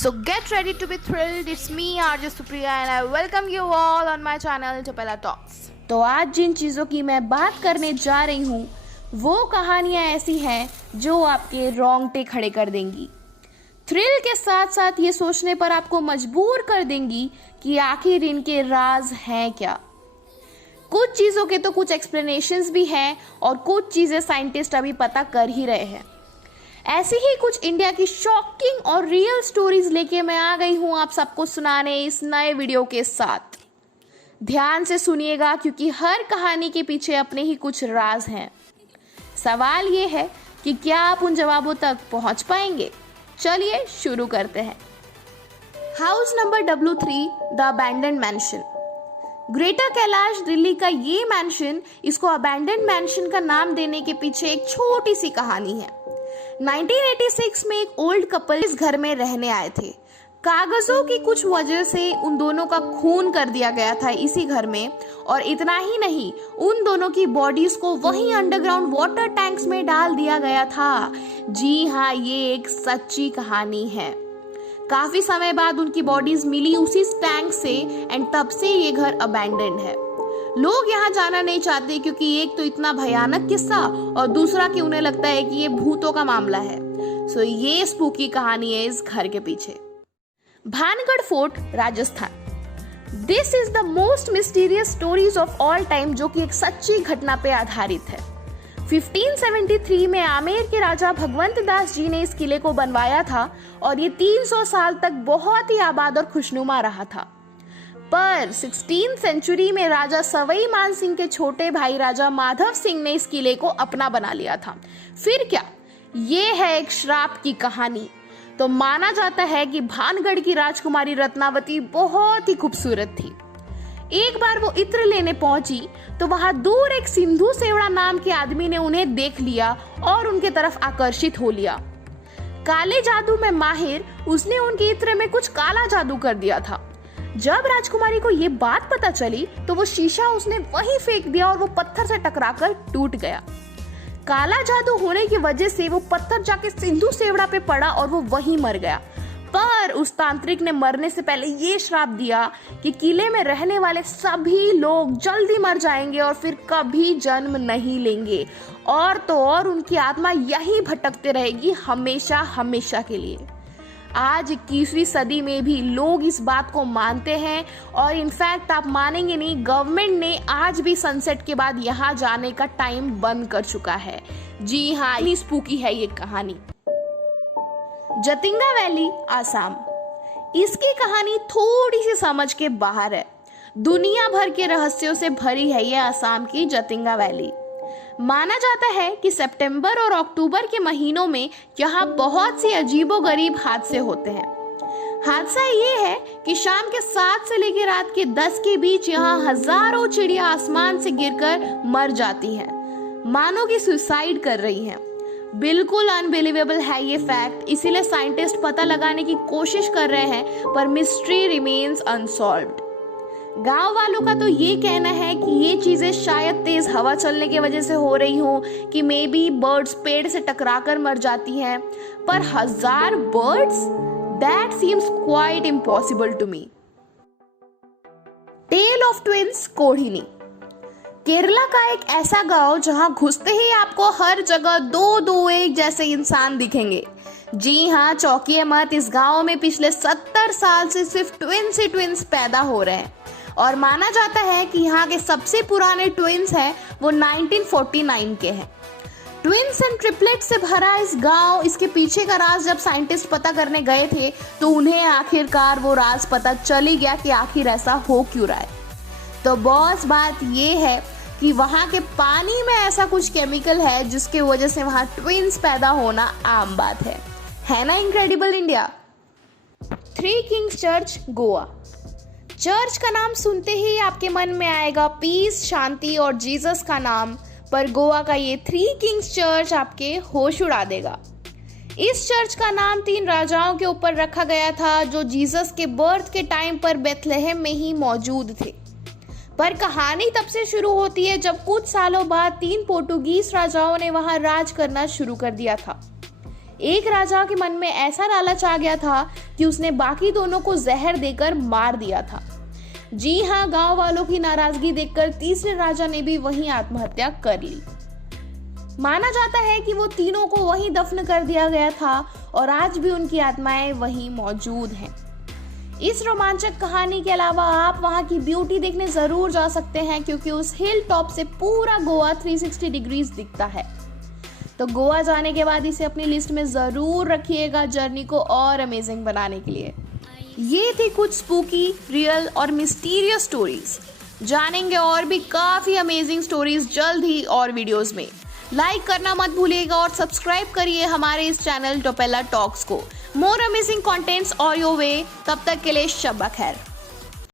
So get ready to be thrilled. It's me RJ Supriya and I welcome you all on my channel Chapela Talks. तो आज जिन चीज़ों की मैं बात करने जा रही हूँ वो कहानियाँ ऐसी हैं जो आपके रोंगटे खड़े कर देंगी, थ्रिल के साथ साथ ये सोचने पर आपको मजबूर कर देंगी कि आखिर इनके राज हैं क्या। कुछ चीज़ों के तो कुछ एक्सप्लेनेशंस भी हैं और कुछ चीज़ें साइंटिस्ट अभी पता कर ही रहे हैं। ऐसी ही कुछ इंडिया की शॉकिंग और रियल स्टोरीज लेके मैं आ गई हूँ आप सबको सुनाने इस नए वीडियो के साथ। ध्यान से सुनिएगा क्योंकि हर कहानी के पीछे अपने ही कुछ राज हैं। सवाल ये है कि क्या आप उन जवाबों तक पहुंच पाएंगे। चलिए शुरू करते हैं। House number W3 the abandoned mention. Greater Kailash Delhi का ये मैंशन, इसको अबैंडन्ड मैंशन का नाम देने के पीछे एक छोटी सी कहानी है। 1986 में एक ओल्ड कपल इस घर में रहने आए थे। कागजों की कुछ वजह से उन दोनों का खून कर दिया गया था इसी घर में, और इतना ही नहीं, उन दोनों की बॉडीज को वहीं अंडरग्राउंड वाटर टैंक्स में डाल दिया गया था। जी हाँ, ये एक सच्ची कहानी है। काफी समय बाद उनकी बॉडीज मिली उसी टैंक से एंड तब से ये घर अबैंडन्ड है। लोग यहाँ जाना नहीं चाहते क्योंकि एक तो इतना भयानक किस्सा और दूसरा कि उन्हें लगता है कि ये भूतों का मामला है। सो ये स्पूकी कहानी है इस घर के पीछे। Bhangarh fort, Rajasthan. This is the most mysterious stories of all time, जो कि एक सच्ची घटना पे आधारित है। 1573 में आमेर के राजा भगवंत दास जी ने इस किले को बनवाया था और ये 300 साल तक बहुत ही आबाद और खुशनुमा रहा था। पर 16th सेंचुरी में राजा सवाई मान सिंह के छोटे भाई राजा माधव सिंह ने इस किले को अपना बना लिया था। फिर क्या, ये है एक श्राप की कहानी। तो माना जाता है कि भानगढ़ की राजकुमारी रत्नावती बहुत ही खूबसूरत थी। एक बार वो इत्र लेने पहुंची तो वहां दूर एक सिंधु सेवड़ा नाम के आदमी ने उन्हें देख लिया और उनके तरफ आकर्षित हो लिया। काले जादू में माहिर उसने उनके इत्र में कुछ काला जादू कर दिया था। जब राजकुमारी को ये बात पता चली तो वो शीशा उसने वहीं फेंक दिया और वो पत्थर से टकराकर टूट गया। काला जादू होने की वजह से वो पत्थर जाके सिंधु सेवड़ा पे पड़ा और वो वहीं मर गया। पर उस तांत्रिक ने मरने से पहले ये श्राप दिया कि किले में रहने वाले सभी लोग जल्दी मर जाएंगे और फिर कभी जन्म नहीं लेंगे, और तो और उनकी आत्मा यहीं भटकते रहेगी हमेशा हमेशा के लिए। आज 21वीं सदी में भी लोग इस बात को मानते हैं और इनफैक्ट आप मानेंगे नहीं, गवर्नमेंट ने आज भी सनसेट के बाद यहाँ जाने का टाइम बंद कर चुका है। जी हाँ, इतनी स्पूकी है ये कहानी। जतिंगा वैली, आसाम। इसकी कहानी थोड़ी सी समझ के बाहर है। दुनिया भर के रहस्यों से भरी है ये आसाम की जतिंगा वैली। माना जाता है कि सितंबर और अक्टूबर के महीनों में यहाँ बहुत सी अजीबोगरीब हादसे होते हैं। हादसा ये है कि शाम के 7 से लेकर रात के 10 के बीच यहाँ हजारों चिड़िया आसमान से गिरकर मर जाती हैं, मानो कि सुसाइड कर रही हैं। बिल्कुल अनबिलीवेबल है ये फैक्ट, इसीलिए साइंटिस्ट पता लगाने की कोशिश कर रहे हैं पर मिस्ट्री रिमेन्स अनसॉल्व्ड। गांव वालों का तो ये कहना है कि ये चीजें शायद तेज हवा चलने की वजह से हो रही हो, कि मे बी बर्ड्स पेड़ से टकराकर मर जाती हैं, पर 1000 birds, that seems quite impossible to me. Tell of twins, Kodinhi. Kerala का एक ऐसा गांव जहां घुसते ही आपको हर जगह दो एक जैसे इंसान दिखेंगे। जी हाँ, चौंकिए मत, इस गांव में पिछले 70 साल से सिर्फ ट्विंस ही ट्विंस पैदा हो रहे हैं और माना जाता है कि यहाँ के सबसे पुराने ट्विंस हैं वो 1949 के हैं। ट्विंस एंड ट्रिपलेट से भरा इस गांव, इसके पीछे का राज जब साइंटिस्ट पता करने गए थे तो उन्हें आखिरकार वो राज पता चल ही गया कि आखिर ऐसा हो क्यों रहा है। तो बॉस बात ये है कि वहाँ के पानी में ऐसा कुछ केमिकल है जिसकी वजह से वहाँ ट्विंस पैदा होना आम बात है ना incredible India. Three Kings church, Goa. Church का नाम सुनते ही आपके मन में आएगा पीस, शांति और जीसस का नाम, पर गोवा का ये थ्री किंग्स चर्च आपके होश उड़ा देगा। इस चर्च का नाम 3 राजाओं के ऊपर रखा गया था जो जीसस के बर्थ के टाइम पर बेथलेहम में ही मौजूद थे। पर कहानी तब से शुरू होती है जब कुछ सालों बाद 3 पोर्टुगीज राजाओं ने वहां राज करना शुरू कर दिया था। एक राजा के मन में ऐसा लालच आ गया था कि उसने बाकी दोनों को जहर देकर मार दिया था। जी हाँ, गांव वालों की नाराजगी देखकर तीसरे राजा ने भी वहीं आत्महत्या कर ली। माना जाता है कि वो तीनों को वहीं दफन कर दिया गया था और आज भी उनकी आत्माएं वहीं मौजूद हैं। इस रोमांचक कहानी के अलावा आप वहां की ब्यूटी देखने जरूर जा सकते हैं, क्योंकि उस हिल टॉप से पूरा गोवा 360 डिग्रीज दिखता है। तो गोवा जाने के बाद इसे अपनी लिस्ट में जरूर रखिएगा जर्नी को और अमेजिंग बनाने के लिए। ये थी कुछ स्पूकी, रियल और मिस्टीरियस स्टोरीज। जानेंगे और भी काफी अमेजिंग स्टोरीज जल्द ही और वीडियोस में। लाइक करना मत भूलिएगा और सब्सक्राइब करिए हमारे इस चैनल टोपेला टॉक्स को। मोर अमेजिंग कंटेंट्स और योर वे। तब तक के लिए शब्बा खैर।